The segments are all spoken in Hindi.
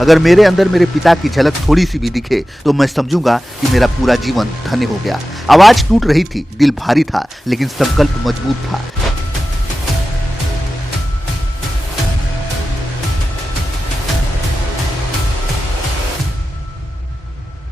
अगर मेरे अंदर मेरे पिता की झलक थोड़ी सी भी दिखे तो मैं समझूंगा कि मेरा पूरा जीवन धन्य हो गया। आवाज टूट रही थी, दिल भारी था, लेकिन संकल्प मजबूत था।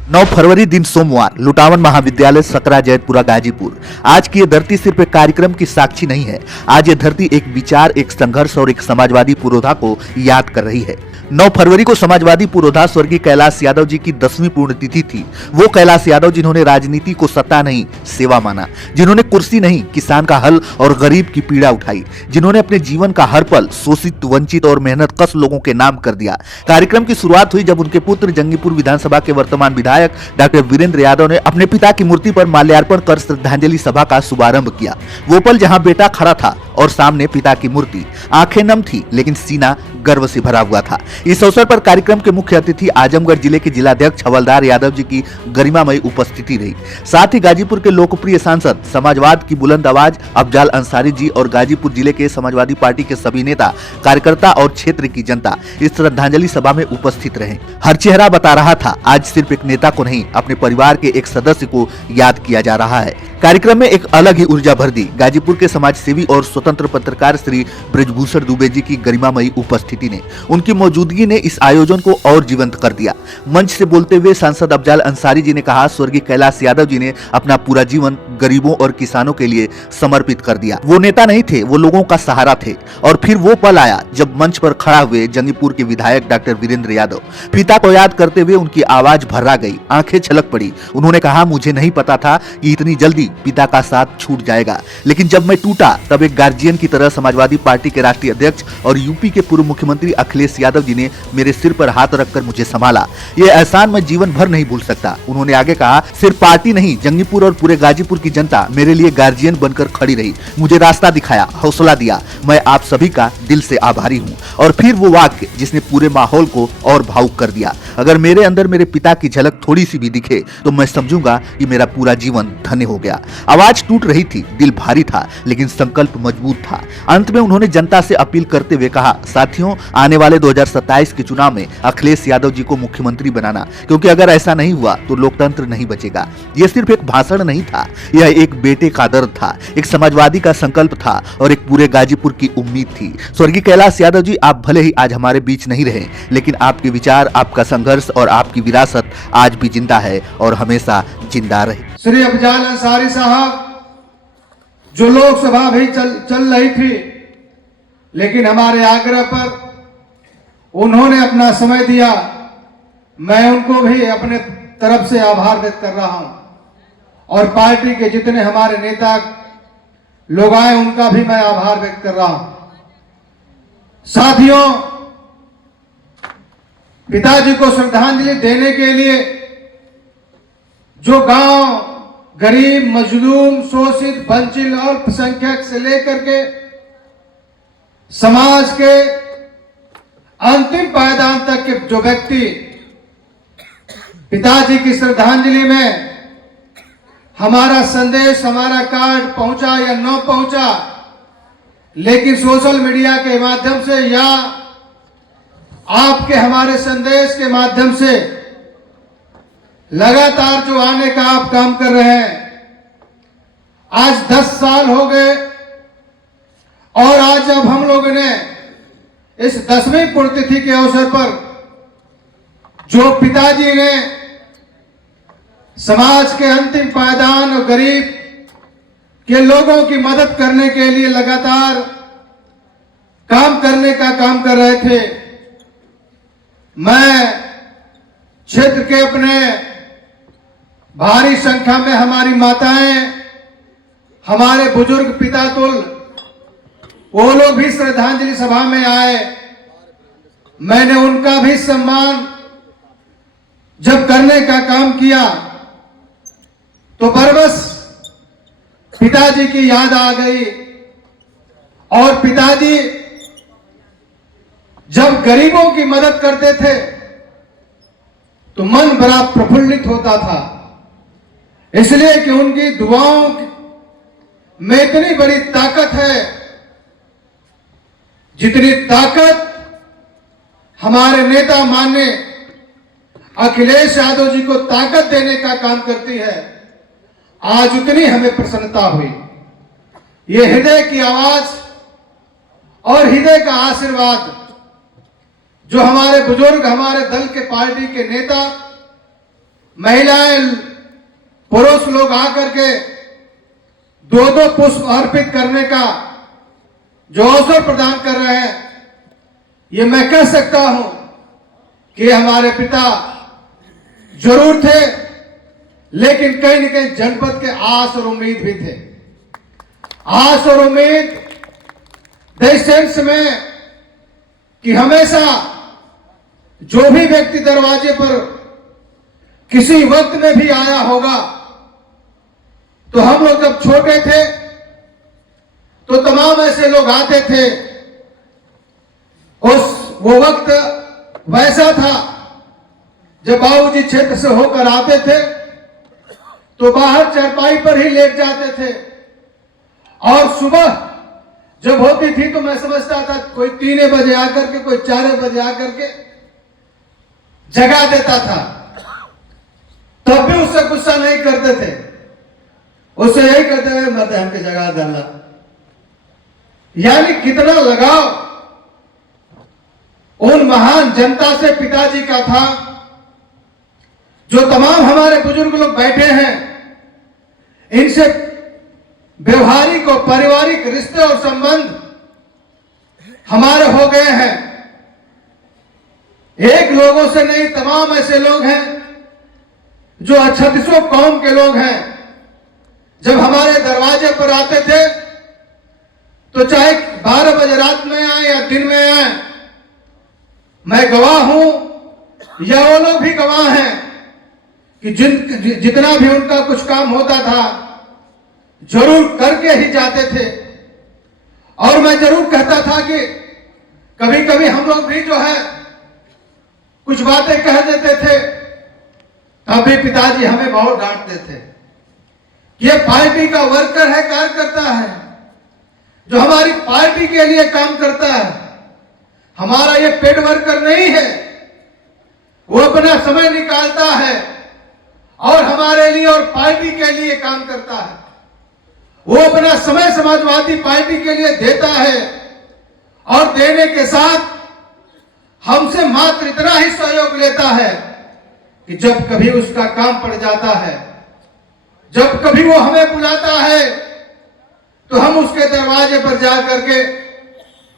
9 फरवरी दिन सोमवार, लुटावन महाविद्यालय सकरा जैतपुरा गाजीपुर। आज की ये धरती सिर्फ एक कार्यक्रम की साक्षी नहीं है। आज ये धरती एक विचार, एक संघर्ष और एक समाजवादी पुरोधा को याद कर रही है। 9 फरवरी को समाजवादी पुरोधा स्वर्गीय कैलाश यादव जी की 10वीं पुण्यतिथि थी। वो कैलाश यादव जिन्होंने राजनीति को सत्ता नहीं, सेवा माना, जिन्होंने कुर्सी नहीं, किसान का हल और गरीब की पीड़ा उठाई, जिन्होंने अपने जीवन का हर पल शोषित, वंचित और मेहनतकश लोगों के नाम कर दिया। कार्यक्रम की शुरुआत हुई जब उनके पुत्र जंगीपुर विधानसभा के वर्तमान विधायक डॉक्टर वीरेंद्र यादव ने अपने पिता की मूर्ति पर माल्यार्पण कर श्रद्धांजलि सभा का शुभारंभ किया। वो पल जहां बेटा खड़ा था और सामने पिता की मूर्ति, आंखें नम थी लेकिन सीना गर्व से भरा हुआ था। इस अवसर पर कार्यक्रम के मुख्य अतिथि आजमगढ़ जिले के जिलाध्यक्ष हवलदार यादव जी की गरिमामयी उपस्थिति रही। साथ ही गाजीपुर के लोकप्रिय सांसद, समाजवाद की बुलंद आवाज अफजाल अंसारी जी और गाजीपुर जिले के समाजवादी पार्टी के सभी नेता, कार्यकर्ता और क्षेत्र की जनता इस श्रद्धांजलि सभा में उपस्थित रहे। हर चेहरा बता रहा था आज सिर्फ एक नेता को नहीं, अपने परिवार के एक सदस्य को याद किया जा रहा है। कार्यक्रम में एक अलग ही ऊर्जा भर दी। गाजीपुर के समाज सेवी और स्वतंत्र पत्रकार श्री ब्रजभूषण दुबे जी की गरिमामयी उपस्थिति ने, उनकी मौजूदगी ने इस आयोजन को और जीवंत कर दिया। मंच से बोलते हुए सांसद अफजाल अंसारी जी ने कहा, स्वर्गीय कैलाश यादव जी ने अपना पूरा जीवन गरीबों और किसानों के लिए समर्पित कर दिया। वो नेता नहीं थे, वो लोगों का सहारा थे। और फिर वो पल आया जब मंच पर खड़ा हुए जंगीपुर के विधायक डॉक्टर वीरेंद्र यादव पिता को याद करते हुए उनकी आवाज भर्रा गई, आंखें छलक पड़ी। उन्होंने कहा, मुझे नहीं पता था कि इतनी जल्दी पिता का साथ छूट जाएगा, लेकिन जब मैं टूटा तब एक गार्जियन की तरह समाजवादी पार्टी के राष्ट्रीय अध्यक्ष और यूपी के पूर्व मुख्यमंत्री अखिलेश यादव जी ने मेरे सिर पर हाथ रखकर मुझे संभाला। ये एहसान मैं जीवन भर नहीं भूल सकता। उन्होंने आगे कहा, सिर्फ पार्टी नहीं, जंगीपुर और पूरे गाजीपुर की जनता मेरे लिए गार्जियन बनकर खड़ी रही, मुझे रास्ता दिखाया, हौसला दिया। मैं आप सभी का दिल से आभारी हूँ। और फिर वो वाक्य जिसने पूरे माहौल को और भावुक कर दिया, अगर मेरे अंदर मेरे पिता की झलक थोड़ी सी भी दिखे तो मैं समझूंगा कि मेरा पूरा जीवन धन्य हो गया। आवाज टूट रही थी, दिल भारी था, लेकिन संकल्प मजबूत था। अंत में उन्होंने जनता से अपील करते हुए कहा, साथियों, आने वाले 2027 के चुनाव में अखिलेश यादव जी को मुख्यमंत्री बनाना, क्योंकि अगर ऐसा नहीं हुआ तो लोकतंत्र नहीं बचेगा। यह सिर्फ एक भाषण नहीं था, यह एक बेटे का दर्द था, एक समाजवादी का संकल्प था और एक पूरे गाजीपुर की उम्मीद थी। स्वर्गीय कैलाश यादव जी, आप भले ही आज हमारे बीच नहीं रहे, लेकिन आपके विचार, आपका संघर्ष और आपकी विरासत आज भी जिंदा है और हमेशा जिंदा रहे। श्री अफजाल अंसारी साहब, जो लोकसभा भी चल रही थी, लेकिन हमारे आग्रह पर उन्होंने अपना समय दिया। मैं उनको भी अपने तरफ से आभार व्यक्त कर रहा हूं और पार्टी के जितने हमारे नेता लोग आए उनका भी मैं आभार व्यक्त कर रहा हूं। साथियों, पिताजी को श्रद्धांजलि देने के लिए जो गांव गरीब, मजलूम, शोषित, वंचित और अल्पसंख्यक से लेकर के समाज के अंतिम पायदान तक के जो व्यक्ति पिताजी की श्रद्धांजलि में हमारा संदेश, हमारा कार्ड पहुंचा या न पहुंचा, लेकिन सोशल मीडिया के माध्यम से या आपके हमारे संदेश के माध्यम से लगातार जो आने का आप काम कर रहे हैं, आज 10 साल हो गए और आज जब हम लोगों ने इस 10वीं पुण्यतिथि के अवसर पर जो पिताजी ने समाज के अंतिम पायदान और गरीब के लोगों की मदद करने के लिए लगातार काम करने का काम कर रहे थे, मैं क्षेत्र के अपने भारी संख्या में हमारी माताएं, हमारे बुजुर्ग पिता तुल, वो लोग भी श्रद्धांजलि सभा में आए। मैंने उनका भी सम्मान जब करने का काम किया तो बरबस पिताजी की याद आ गई। और पिताजी जब गरीबों की मदद करते थे तो मन बड़ा प्रफुल्लित होता था, इसलिए कि उनकी दुआओं में इतनी बड़ी ताकत है जितनी ताकत हमारे नेता माननीय अखिलेश यादव जी को ताकत देने का काम करती है, आज उतनी हमें प्रसन्नता हुई। ये हृदय की आवाज और हृदय का आशीर्वाद जो हमारे बुजुर्ग, हमारे दल के पार्टी के नेता, महिलाएं, पुरुष लोग आकर के दो दो पुष्प अर्पित करने का जो अवसर प्रदान कर रहे हैं, ये मैं कह सकता हूं कि हमारे पिता जरूर थे, लेकिन कहीं न कहीं जनपद के आस और उम्मीद भी थे। आस और उम्मीद इस सेंस में कि हमेशा जो भी व्यक्ति दरवाजे पर किसी वक्त में भी आया होगा, तो हम लोग जब छोटे थे तो तमाम ऐसे लोग आते थे। वो वक्त वैसा था जब बाबूजी क्षेत्र से होकर आते थे तो बाहर चारपाई पर ही लेट जाते थे, और सुबह जब होती थी तो मैं समझता था कोई 3 बजे आकर के, कोई 4 बजे आकर के जगा देता था, तब भी उससे गुस्सा नहीं करते थे। उससे यही कहते हुए मत हमके जगा देना। यानी कितना लगाव उन महान जनता से पिताजी का था। जो तमाम हमारे बुजुर्ग लोग बैठे हैं, इनसे व्यवहारिक और पारिवारिक रिश्ते और संबंध हमारे हो गए हैं। एक लोगों से नहीं, तमाम ऐसे लोग हैं जो 36 कौम के लोग हैं। जब हमारे दरवाजे पर आते थे तो चाहे 12 बजे रात में आए या दिन में आए, मैं गवाह हूं या वो लोग भी गवाह हैं कि जितना भी उनका कुछ काम होता था जरूर करके ही जाते थे। और मैं जरूर कहता था कि कभी कभी हम लोग भी जो है कुछ बातें कह देते थे, तभी पिताजी हमें बहुत डांटते थे। ये पार्टी का वर्कर है, कार्यकर्ता है, जो हमारी पार्टी के लिए काम करता है। हमारा ये पेड वर्कर नहीं है। वो अपना समय निकालता है और हमारे लिए और पार्टी के लिए काम करता है। वो अपना समय समाजवादी पार्टी के लिए देता है, और देने के साथ हमसे मात्र इतना ही सहयोग लेता है कि जब कभी उसका काम पड़ जाता है, जब कभी वो हमें बुलाता है, तो हम उसके दरवाजे पर जा करके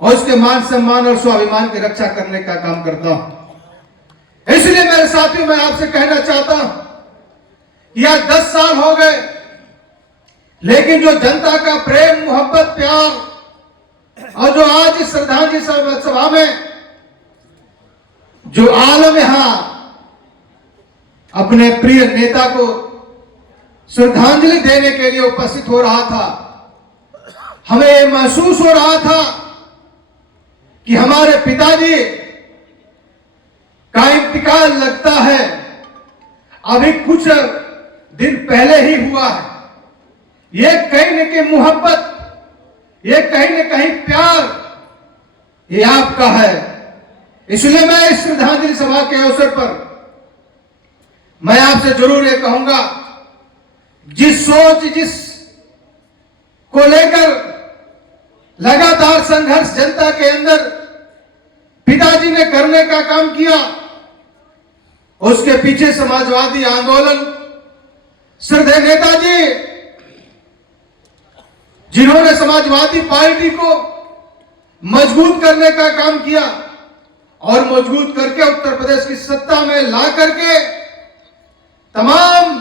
और उसके मान सम्मान और स्वाभिमान की रक्षा करने का काम करता हूं। इसलिए मेरे साथियों, मैं आपसे कहना चाहता हूं कि आज 10 साल हो गए, लेकिन जो जनता का प्रेम, मोहब्बत, प्यार, और जो आज इस श्रद्धांजलि सभा में जो आलम यहां अपने प्रिय नेता को श्रद्धांजलि देने के लिए उपस्थित हो रहा था, हमें यह महसूस हो रहा था कि हमारे पिताजी का इंतकाल लगता है अभी कुछ दिन पहले ही हुआ है। ये कहीं न कहीं मोहब्बत, ये कहीं न कहीं प्यार, ये आपका है। इसलिए मैं इस श्रद्धांजलि सभा के अवसर पर मैं आपसे जरूर ये कहूंगा, जिस सोच, जिस को लेकर लगातार संघर्ष जनता के अंदर पिताजी ने करने का काम किया, उसके पीछे समाजवादी आंदोलन, श्रद्धेय नेताजी जिन्होंने समाजवादी पार्टी को मजबूत करने का काम किया और मजबूत करके उत्तर प्रदेश की सत्ता में ला करके तमाम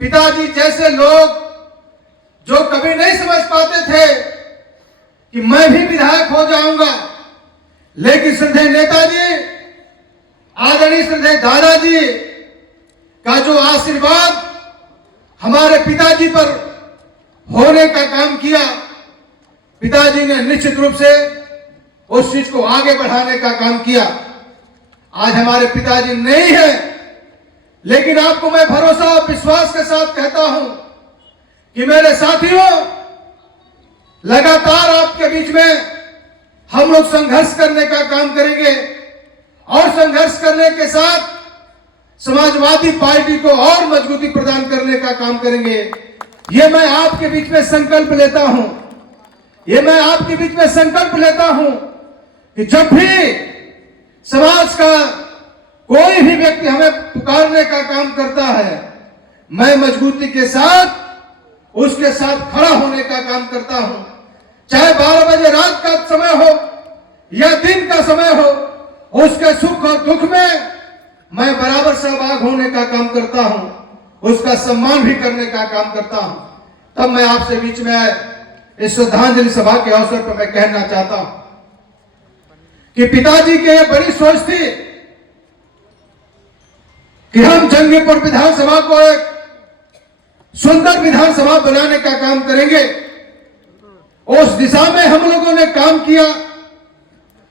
पिताजी जैसे लोग जो कभी नहीं समझ पाते थे कि मैं भी विधायक हो जाऊंगा, लेकिन श्रद्धेय नेताजी, आदरणीय श्रद्धेय दादाजी का जो आशीर्वाद हमारे पिताजी पर होने का काम किया, पिताजी ने निश्चित रूप से उस चीज को आगे बढ़ाने का काम किया। आज हमारे पिताजी नहीं है, लेकिन आपको मैं भरोसा और विश्वास के साथ कहता हूं कि मेरे साथियों, लगातार आपके बीच में हम लोग संघर्ष करने का काम करेंगे और संघर्ष करने के साथ समाजवादी पार्टी को और मजबूती प्रदान करने का काम करेंगे। ये मैं आपके बीच में संकल्प लेता हूं, ये मैं आपके बीच में संकल्प लेता हूं कि जब भी समाज का कोई भी व्यक्ति हमें पुकारने का काम करता है, मैं मजबूती के साथ उसके साथ खड़ा होने का काम करता हूं। चाहे 12 बजे रात का समय हो या दिन का समय हो, उसके सुख और दुख में मैं बराबर सहभाग होने का काम करता हूं, उसका सम्मान भी करने का काम करता हूं। तब मैं आपसे बीच में इस श्रद्धांजलि सभा के अवसर पर मैं कहना चाहता हूं कि पिताजी के ये बड़ी सोच थी कि हम जंगीपुर विधानसभा को एक सुंदर विधानसभा बनाने का काम करेंगे। उस दिशा में हम लोगों ने काम किया,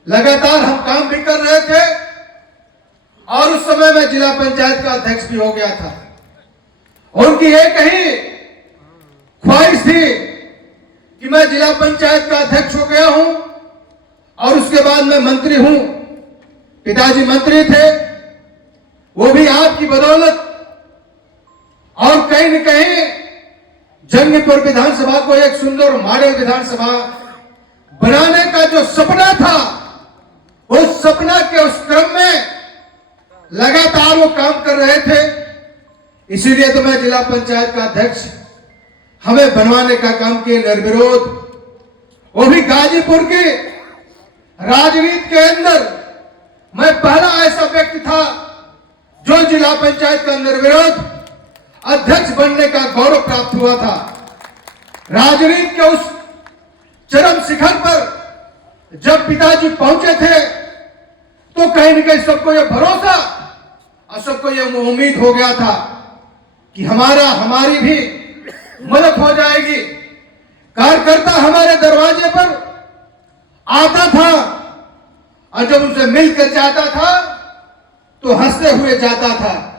लगातार हम काम भी कर रहे थे और उस समय मैं जिला पंचायत का अध्यक्ष भी हो गया था। उनकी एक ही ख्वाहिश थी कि मैं जिला पंचायत का अध्यक्ष हो गया हूं और उसके बाद मैं मंत्री हूं। पिताजी मंत्री थे, वो भी आपकी बदौलत, और कहीं न कहीं जंगीपुर विधानसभा को एक सुंदर मॉडल विधानसभा बनाने का जो सपना था, उस सपना के उस क्रम में लगातार वो काम कर रहे थे। इसीलिए तो मैं जिला पंचायत का अध्यक्ष हमें बनवाने का काम किए निर्विरोध, वो भी गाजीपुर के राजनीति के अंदर मैं पहला ऐसा व्यक्ति था जो जिला पंचायत का निर्विरोध अध्यक्ष बनने का गौरव प्राप्त हुआ था। राजनीति के उस चरम शिखर पर जब पिताजी पहुंचे थे तो कहीं न कहीं सबको यह भरोसा और सबको यह उम्मीद हो गया था कि हमारी भी मदद हो जाएगी। कार्यकर्ता हमारे दरवाजे पर आता था और जब उनसे मिलकर जाता था तो हंसते हुए जाता था।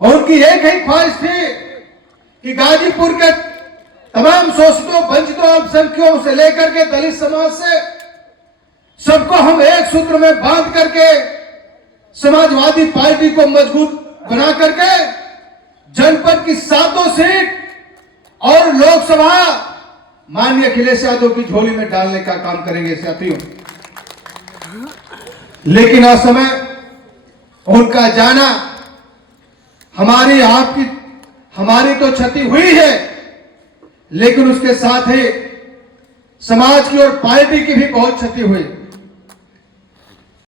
और उनकी एक ही ख्वाहिश थी कि गाजीपुर के तमाम शोषितों, वंचितों, अल्पसंख्यकों से लेकर के दलित समाज से सबको हम एक सूत्र में बांध करके समाजवादी पार्टी को मजबूत बना करके जनपद की 7 सीट और लोकसभा माननीय अखिलेश यादव की झोली में डालने का काम करेंगे साथियों। लेकिन उस समय उनका जाना हमारी तो क्षति हुई है, लेकिन उसके साथ ही समाज की और पार्टी की भी बहुत क्षति हुई।